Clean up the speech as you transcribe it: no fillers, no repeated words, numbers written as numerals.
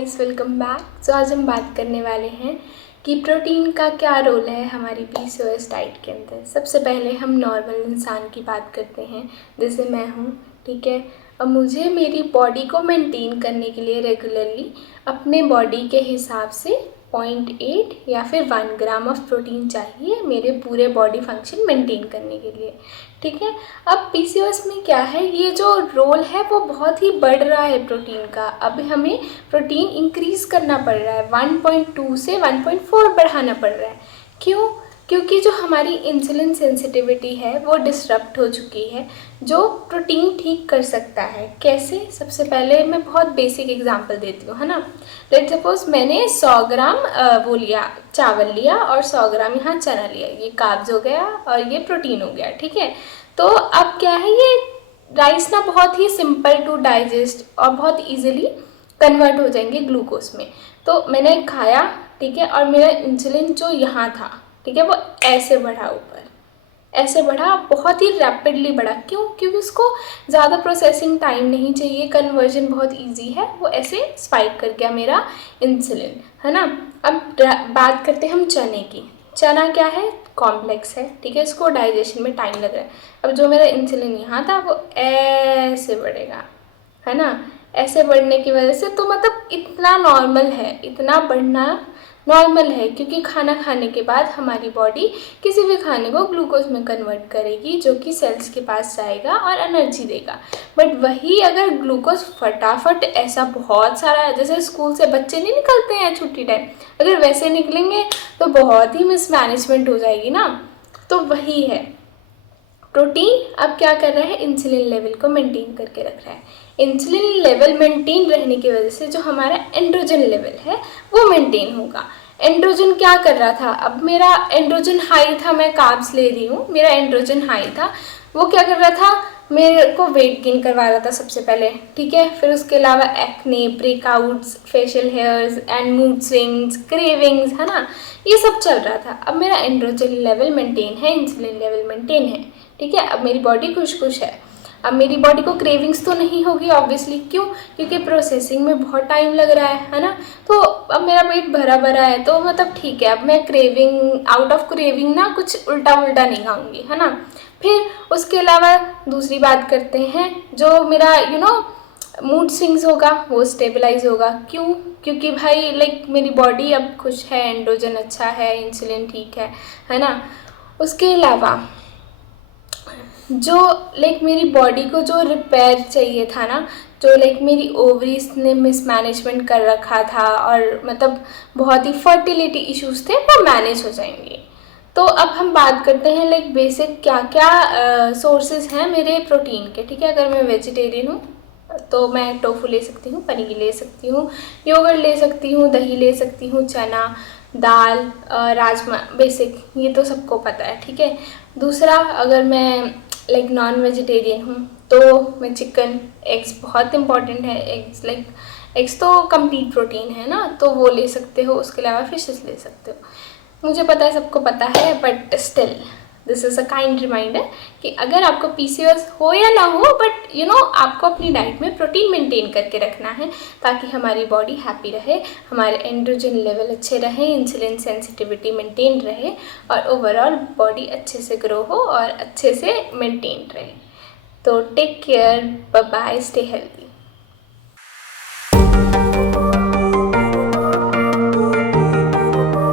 Guys, welcome back. सो आज हम बात करने वाले हैं कि प्रोटीन का क्या रोल है हमारी पीसीओएस डाइट के अंदर। सबसे पहले हम नॉर्मल इंसान की बात करते हैं, जैसे मैं हूँ, ठीक है। अब मुझे मेरी बॉडी को मेंटेन करने के लिए रेगुलरली अपने बॉडी के हिसाब से 0.8 या फिर 1 ग्राम ऑफ प्रोटीन चाहिए मेरे पूरे बॉडी फंक्शन मेंटेन करने के लिए, ठीक है। अब पीसीओएस में क्या है, ये जो रोल है वो बहुत ही बढ़ रहा है प्रोटीन का। अब हमें प्रोटीन इंक्रीज़ करना पड़ रहा है, 1.2 से 1.4 बढ़ाना पड़ रहा है। क्यों? क्योंकि जो हमारी इंसुलिन सेंसिटिविटी है वो डिसरप्ट हो चुकी है, जो प्रोटीन ठीक कर सकता है। कैसे? सबसे पहले मैं बहुत बेसिक एग्जांपल देती हूँ, है ना। लेट सपोज मैंने 100 ग्राम वो लिया, चावल लिया, और 100 ग्राम यहाँ चना लिया। ये कार्ब्स हो गया और ये प्रोटीन हो गया, ठीक है। तो अब क्या है, ये राइस ना बहुत ही सिंपल टू डाइजेस्ट और बहुत इजीली कन्वर्ट हो जाएंगे ग्लूकोज में। तो मैंने खाया, ठीक है, और मेरा इंसुलिन जो यहाँ था, ठीक है, वो ऐसे बढ़ा, ऊपर ऐसे बढ़ा, बहुत ही रैपिडली बढ़ा। क्यों? क्योंकि उसको ज़्यादा प्रोसेसिंग टाइम नहीं चाहिए, कन्वर्जन बहुत इजी है, वो ऐसे स्पाइक कर गया मेरा इंसुलिन, है ना। अब बात करते हैं हम चने की। चना क्या है? कॉम्प्लेक्स है, ठीक है, इसको डाइजेशन में टाइम लग रहा है। अब जो मेरा इंसुलिन यहाँ था वो ऐसे बढ़ेगा, है ना। ऐसे बढ़ने की वजह से तो मतलब इतना नॉर्मल है, इतना बढ़ना नॉर्मल है, क्योंकि खाना खाने के बाद हमारी बॉडी किसी भी खाने को ग्लूकोज में कन्वर्ट करेगी, जो कि सेल्स के पास जाएगा और एनर्जी देगा। बट वही अगर ग्लूकोज फटाफट ऐसा बहुत सारा, जैसे स्कूल से बच्चे नहीं निकलते हैं छुट्टी टाइम, अगर वैसे निकलेंगे तो बहुत ही मिसमैनेजमेंट हो जाएगी ना। तो वही है, प्रोटीन अब क्या कर रहा है, इंसुलिन लेवल को मेंटेन करके रख रहा है। इंसुलिन लेवल मेंटेन रहने की वजह से जो हमारा एंड्रोजन लेवल है वो मेंटेन होगा। एंड्रोजन क्या कर रहा था, अब मेरा एंड्रोजन हाई था, मैं कार्ब्स ले रही हूँ, मेरा एंड्रोजन हाई था, वो क्या कर रहा था, मेरे को वेट गेन करवा रहा था सबसे पहले, ठीक है। फिर उसके अलावा acne, breakouts, facial hairs and mood swings, cravings, है ना, ये सब चल रहा था। अब मेरा एंड्रोजन लेवल मेंटेन है, इंसुलिन लेवल मेंटेन है, ठीक है। अब मेरी बॉडी खुश खुश है। अब मेरी बॉडी को क्रेविंग्स तो नहीं होगी ऑब्वियसली, क्यों? क्योंकि प्रोसेसिंग में बहुत टाइम लग रहा है ना। तो अब मेरा पेट भरा भरा है, तो मतलब ठीक है, अब मैं क्रेविंग, आउट ऑफ क्रेविंग ना कुछ उल्टा उल्टा नहीं खाऊंगी, है ना। फिर उसके अलावा दूसरी बात करते हैं, जो मेरा मूड स्विंग्स होगा वो स्टेबलाइज होगा। क्यों? क्योंकि भाई लाइक मेरी बॉडी अब खुश है, एंड्रोजन अच्छा है, इंसुलिन ठीक है ना। उसके अलावा जो लाइक मेरी बॉडी को जो रिपेयर चाहिए था ना, जो लाइक मेरी ओवरीज ने मिसमैनेजमेंट कर रखा था और मतलब बहुत ही फर्टिलिटी इश्यूज थे, वो मैनेज हो जाएंगे। तो अब हम बात करते हैं लाइक बेसिक क्या क्या सोर्सेज हैं मेरे प्रोटीन के, ठीक है। अगर मैं वेजिटेरियन हूँ तो मैं टोफू ले सकती हूँ, पनीर ले सकती हूँ, योगर्ट ले सकती हूँ, दही ले सकती हूँ, चना, दाल, राजमा, बेसिक ये तो सबको पता है, ठीक है। दूसरा, अगर मैं लाइक नॉन वेजिटेरियन हूँ तो मैं चिकन, एग्स बहुत इंपॉर्टेंट है, एग्स लाइक एग्स तो कंप्लीट प्रोटीन है ना, तो वो ले सकते हो। उसके अलावा फिशेस ले सकते हो। मुझे पता है सबको पता है, but still this is a kind reminder कि अगर आपको पीसीओएस हो या ना हो, बट आपको अपनी डाइट में प्रोटीन मेंटेन करके रखना है, ताकि हमारी बॉडी हैप्पी रहे, हमारे एंड्रोजन लेवल अच्छे रहे, इंसुलिन सेंसिटिविटी मेंटेन रहे, और ओवरऑल बॉडी अच्छे से ग्रो हो और अच्छे से मेंटेन रहे। तो take care, bye bye, stay healthy.